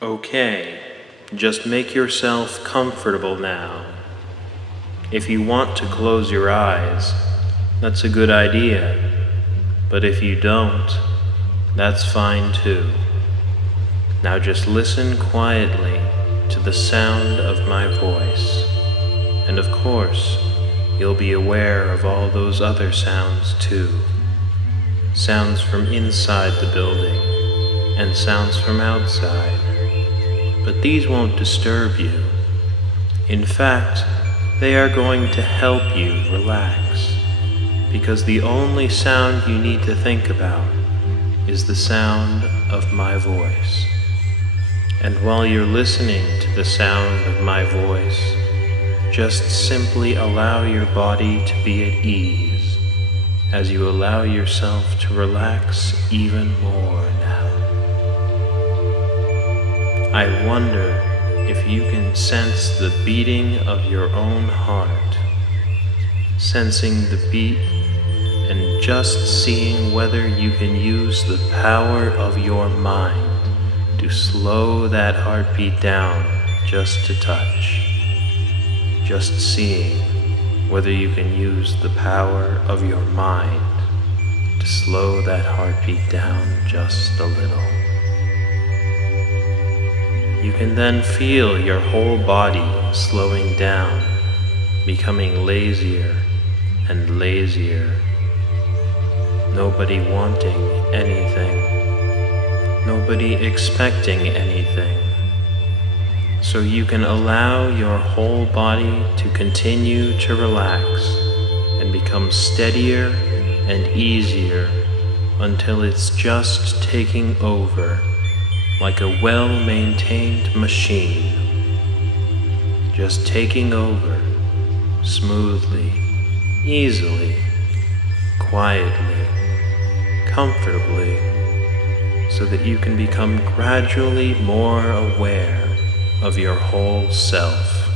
Okay, just make yourself comfortable now. If you want to close your eyes, that's a good idea. But if you don't, that's fine too. Now just listen quietly to the sound of my voice. And of course, you'll be aware of all those other sounds too. Sounds from inside the building and sounds from outside. But these won't disturb you. In fact, they are going to help you relax, because the only sound you need to think about is the sound of my voice. And while you're listening to the sound of my voice, just simply allow your body to be at ease as you allow yourself to relax even more now. I wonder if you can sense the beating of your own heart, sensing the beat and just seeing whether you can use the power of your mind to slow that heartbeat down just a touch. Just seeing whether you can use the power of your mind to slow that heartbeat down just a little. You can then feel your whole body slowing down, becoming lazier and lazier. Nobody wanting anything, nobody expecting anything. So you can allow your whole body to continue to relax and become steadier and easier until it's just taking over like a well-maintained machine. Just taking over smoothly, easily, quietly, comfortably, so that you can become gradually more aware of your whole self,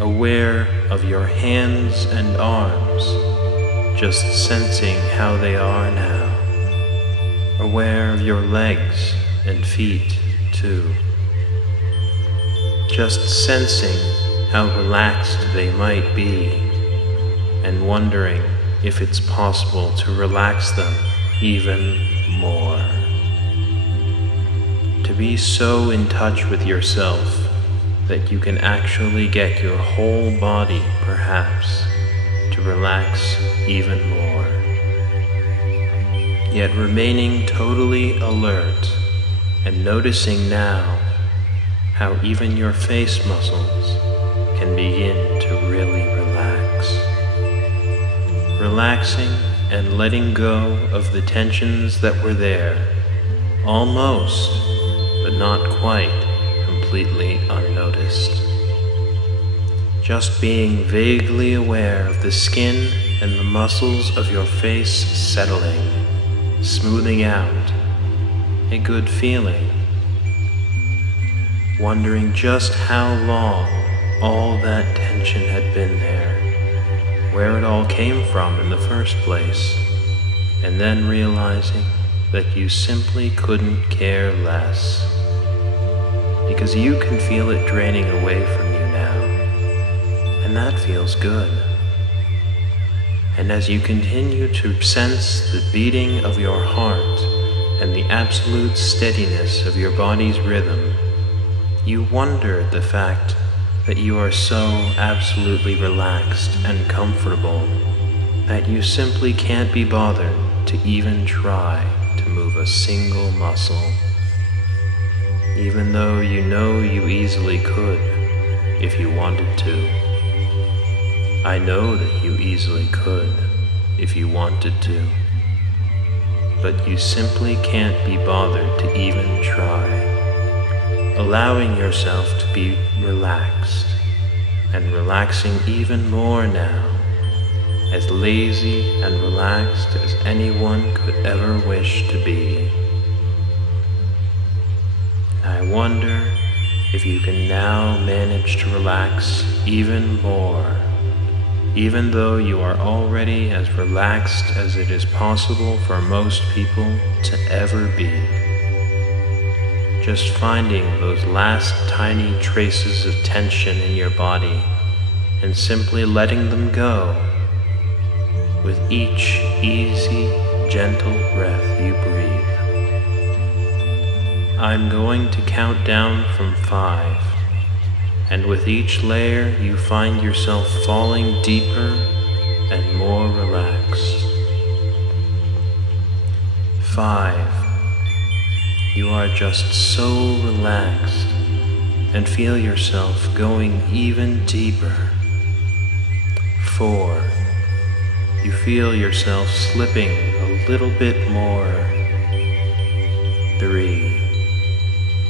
aware of your hands and arms, just sensing how they are now, aware of your legs and feet too, just sensing how relaxed they might be, and wondering if it's possible to relax them even more. To be so in touch with yourself that you can actually get your whole body, perhaps, to relax even more. Yet remaining totally alert and noticing now how even your face muscles can begin to really relax. Relaxing and letting go of the tensions that were there, almost, but not quite, completely unnoticed. Just being vaguely aware of the skin and the muscles of your face settling, smoothing out, a good feeling. Wondering just how long all that tension had been there, where it all came from in the first place, and then realizing that you simply couldn't care less, because you can feel it draining away from you now, and that feels good. And as you continue to sense the beating of your heart and the absolute steadiness of your body's rhythm, you wonder at the fact that you are so absolutely relaxed and comfortable that you simply can't be bothered to even try to move a single muscle, even though you know you easily could if you wanted to. I know that you easily could if you wanted to, but you simply can't be bothered to even try, allowing yourself to be relaxed and relaxing even more now, as lazy and relaxed as anyone could ever wish to be. I wonder if you can now manage to relax even more, even though you are already as relaxed as it is possible for most people to ever be. just finding those last tiny traces of tension in your body and simply letting them go with each easy, gentle breath you breathe. I'm going to count down from 5, and with each layer you find yourself falling deeper and more relaxed. 5. You are just so relaxed and feel yourself going even deeper. 4. You feel yourself slipping a little bit more. 3.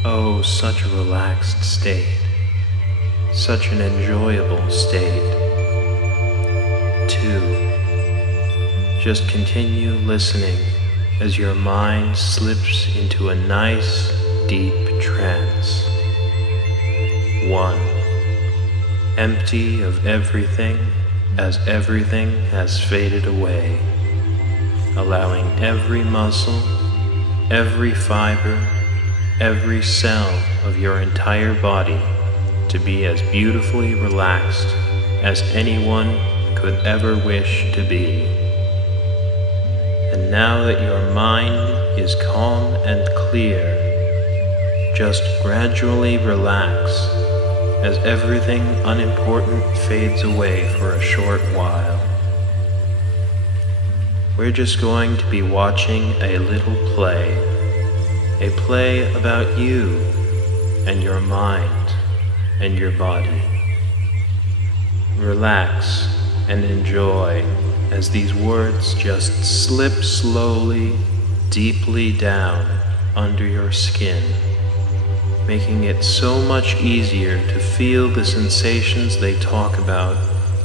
Oh, such a relaxed state. Such an enjoyable state. 2. Just continue listening as your mind slips into a nice, deep trance. 1. Empty of everything as everything has faded away, allowing every muscle, every fiber, every cell of your entire body to be as beautifully relaxed as anyone could ever wish to be. And now that your mind is calm and clear, just gradually relax as everything unimportant fades away for a short while. We're just going to be watching a little play, a play about you and your mind and your body. Relax and enjoy as these words just slip slowly, deeply down under your skin, making it so much easier to feel the sensations they talk about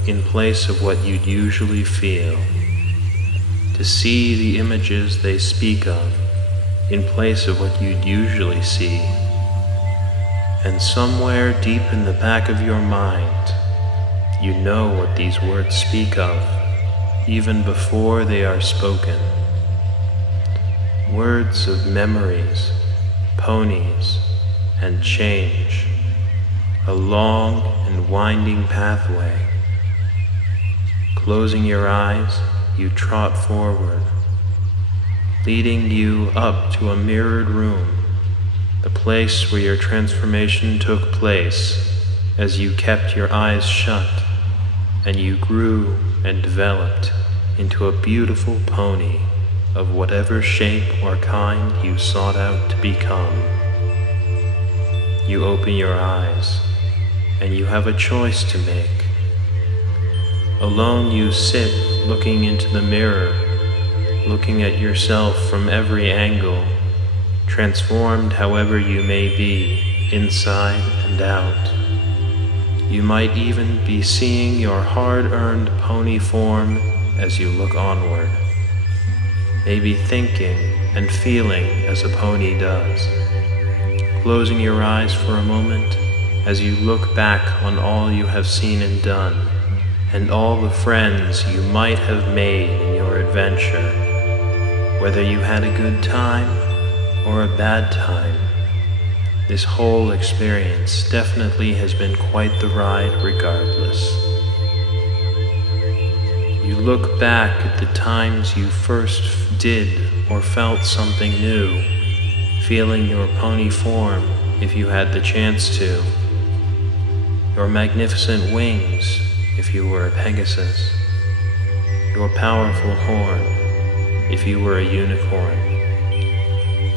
in place of what you'd usually feel, to see the images they speak of in place of what you'd usually see, and somewhere deep in the back of your mind, you know what these words speak of, even before they are spoken. Words of memories, ponies, and change, a long and winding pathway. Closing your eyes, you trot forward, leading you up to a mirrored room, the place where your transformation took place as you kept your eyes shut and you grew and developed into a beautiful pony of whatever shape or kind you sought out to become. You open your eyes and you have a choice to make. Alone you sit looking into the mirror, looking at yourself from every angle, transformed however you may be, inside and out. You might even be seeing your hard-earned pony form as you look onward, maybe thinking and feeling as a pony does. Closing your eyes for a moment as you look back on all you have seen and done, and all the friends you might have made in your adventure, whether you had a good time or a bad time. This whole experience definitely has been quite the ride regardless. You look back at the times you first did or felt something new, feeling your pony form if you had the chance to, your magnificent wings if you were a Pegasus, your powerful horn if you were a unicorn,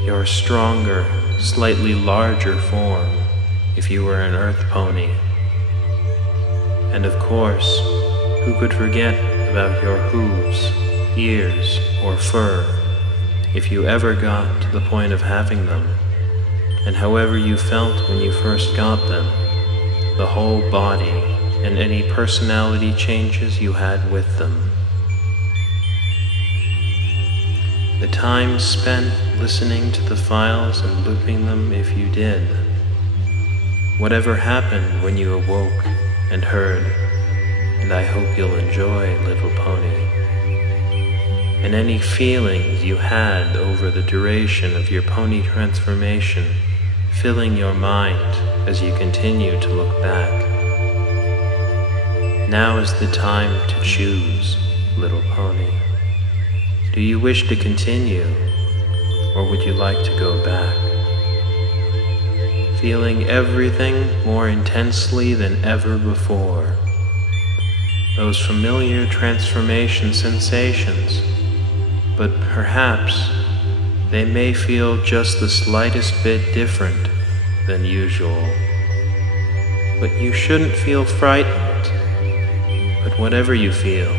your stronger, slightly larger form if you were an earth pony. And of course, who could forget about your hooves, ears, or fur if you ever got to the point of having them, and however you felt when you first got them, the whole body and any personality changes you had with them. The time spent listening to the files and looping them if you did. Whatever happened when you awoke and heard, and I hope you'll enjoy, little pony. And any feelings you had over the duration of your pony transformation, filling your mind as you continue to look back. Now is the time to choose, little pony. Do you wish to continue, or would you like to go back? Feeling everything more intensely than ever before. Those familiar transformation sensations, but perhaps they may feel just the slightest bit different than usual. But you shouldn't feel frightened. But whatever you feel,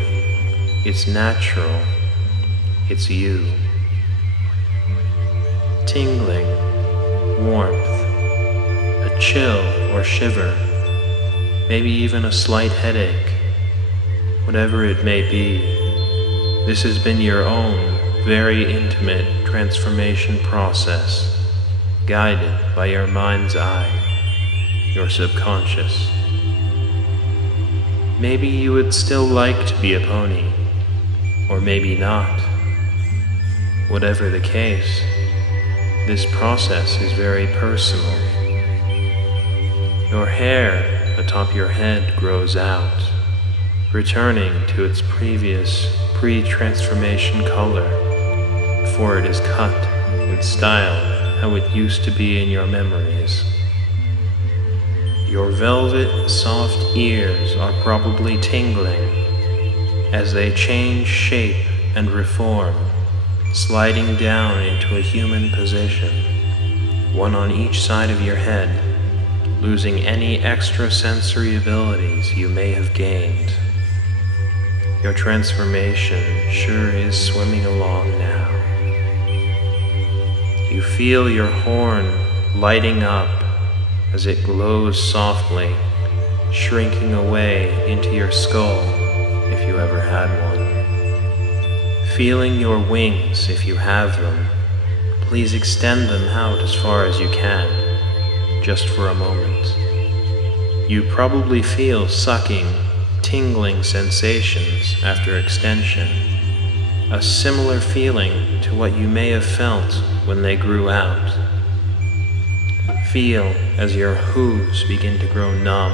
it's natural. It's you. Tingling, warmth, a chill or shiver, maybe even a slight headache. Whatever it may be, this has been your own very intimate transformation process, guided by your mind's eye, your subconscious. Maybe you would still like to be a pony, or maybe not. Whatever the case, this process is very personal. Your hair atop your head grows out, returning to its previous pre-transformation color before it is cut and styled how it used to be in your memories. Your velvet, soft ears are probably tingling as they change shape and reform, sliding down into a human position, one on each side of your head, losing any extra sensory abilities you may have gained. Your transformation sure is swimming along now. You feel your horn lighting up as it glows softly, shrinking away into your skull if you ever had one. Feeling your wings if you have them. Please extend them out as far as you can, just for a moment. You probably feel sucking, tingling sensations after extension, a similar feeling to what you may have felt when they grew out. Feel as your hooves begin to grow numb,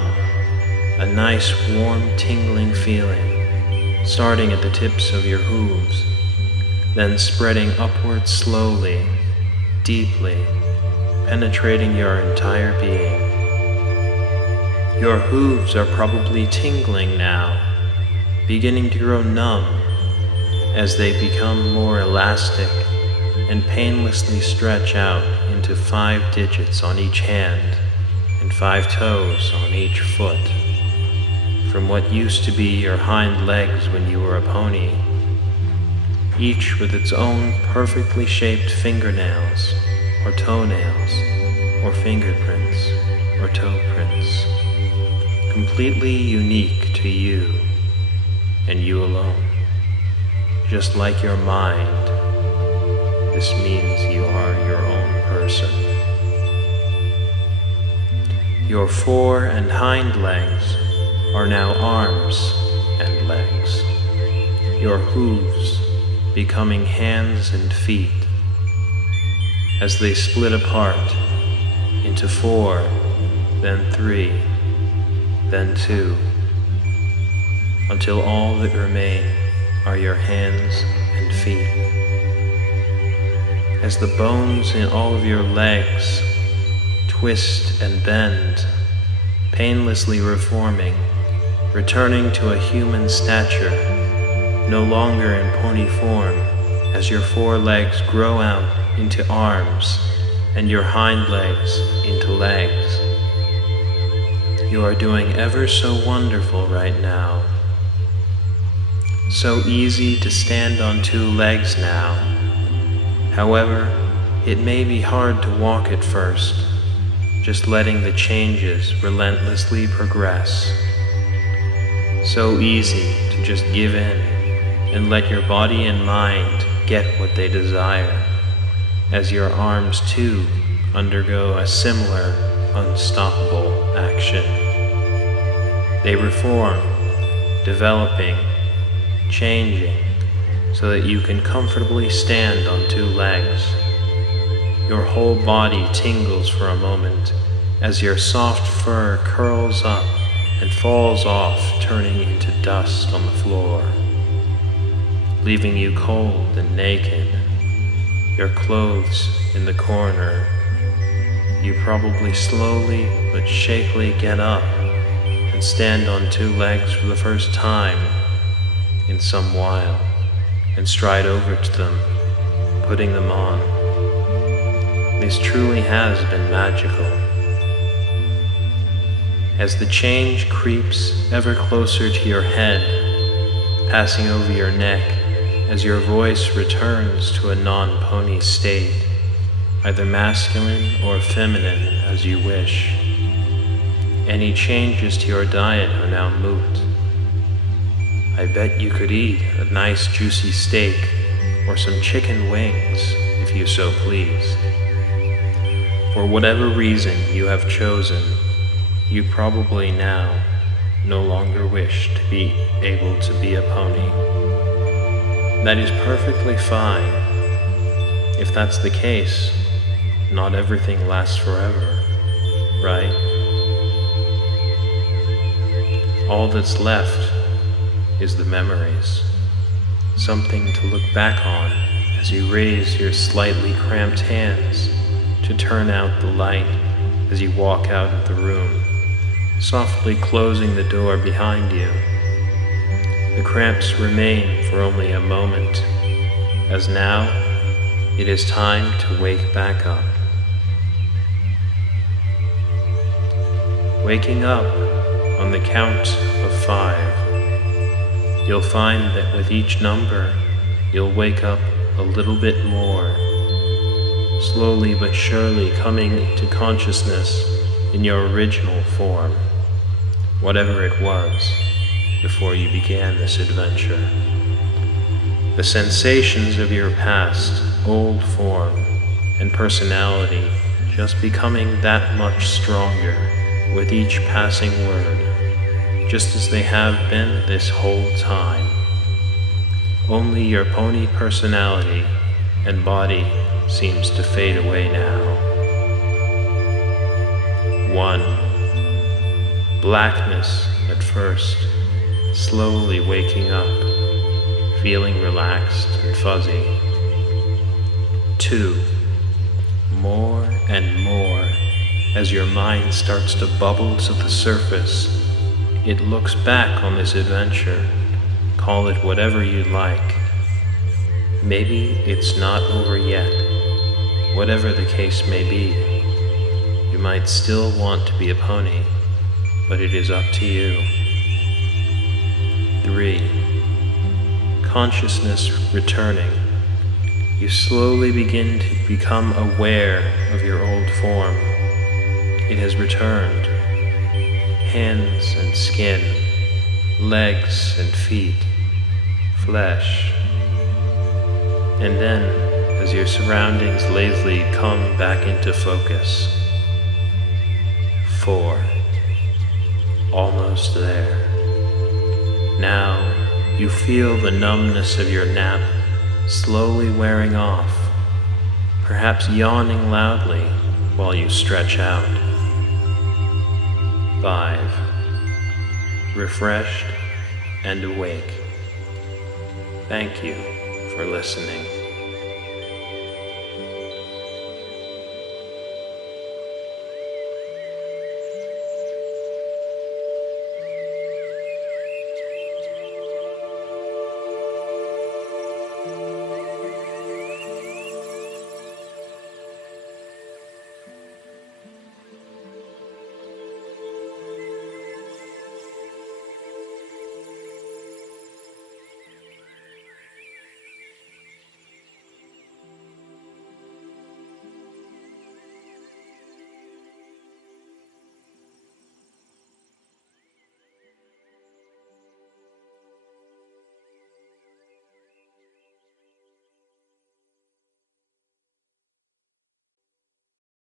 a nice warm tingling feeling, starting at the tips of your hooves, then spreading upward slowly, deeply, penetrating your entire being. Your hooves are probably tingling now, beginning to grow numb as they become more elastic and painlessly stretch out into 5 digits on each hand and 5 toes on each foot. From what used to be your hind legs when you were a pony, each with its own perfectly shaped fingernails or toenails or fingerprints or toe prints, completely unique to you and you alone. Just like your mind, this means you are your own person. Your fore and hind legs are now arms and legs. Your hooves becoming hands and feet as they split apart into 4, then 3, then 2, until all that remain are your hands and feet. As the bones in all of your legs twist and bend, painlessly reforming, returning to a human stature, no longer in pony form, as your forelegs grow out into arms and your hind legs into legs. You are doing ever so wonderful right now. So easy to stand on 2 legs now. However, it may be hard to walk at first, just letting the changes relentlessly progress. So easy to just give in and let your body and mind get what they desire, as your arms too undergo a similar unstoppable action. They reform, developing, changing, so that you can comfortably stand on 2 legs. Your whole body tingles for a moment as your soft fur curls up and falls off, turning into dust on the floor, leaving you cold and naked, your clothes in the corner. You probably slowly but shakily get up and stand on two legs for the first time in some while and stride over to them, putting them on. This truly has been magical. As the change creeps ever closer to your head, passing over your neck, as your voice returns to a non-pony state, either masculine or feminine as you wish. Any changes to your diet are now moot. I bet you could eat a nice juicy steak or some chicken wings if you so please. For whatever reason you have chosen, you probably now no longer wish to be able to be a pony. That is perfectly fine. If that's the case, not everything lasts forever, right? All that's left is the memories, something to look back on as you raise your slightly cramped hands to turn out the light as you walk out of the room, softly closing the door behind you. The cramps remain for only a moment, as now it is time to wake back up. Waking up on the count of 5, you'll find that with each number, you'll wake up a little bit more, slowly but surely coming to consciousness in your original form, whatever it was before you began this adventure. The sensations of your past, old form, and personality just becoming that much stronger with each passing word, just as they have been this whole time. Only your pony personality and body seems to fade away now. 1. Blackness at first, slowly waking up, feeling relaxed and fuzzy. 2. More and more, as your mind starts to bubble to the surface, it looks back on this adventure, call it whatever you like. Maybe it's not over yet. Whatever the case may be, you might still want to be a pony, but it is up to you. 3. Consciousness returning. You slowly begin to become aware of your old form. It has returned. Hands and skin, legs and feet, flesh. And then, as your surroundings lazily come back into focus. 4. Almost there. Now, you feel the numbness of your nap slowly wearing off, perhaps yawning loudly while you stretch out. 5. Refreshed and awake. Thank you for listening.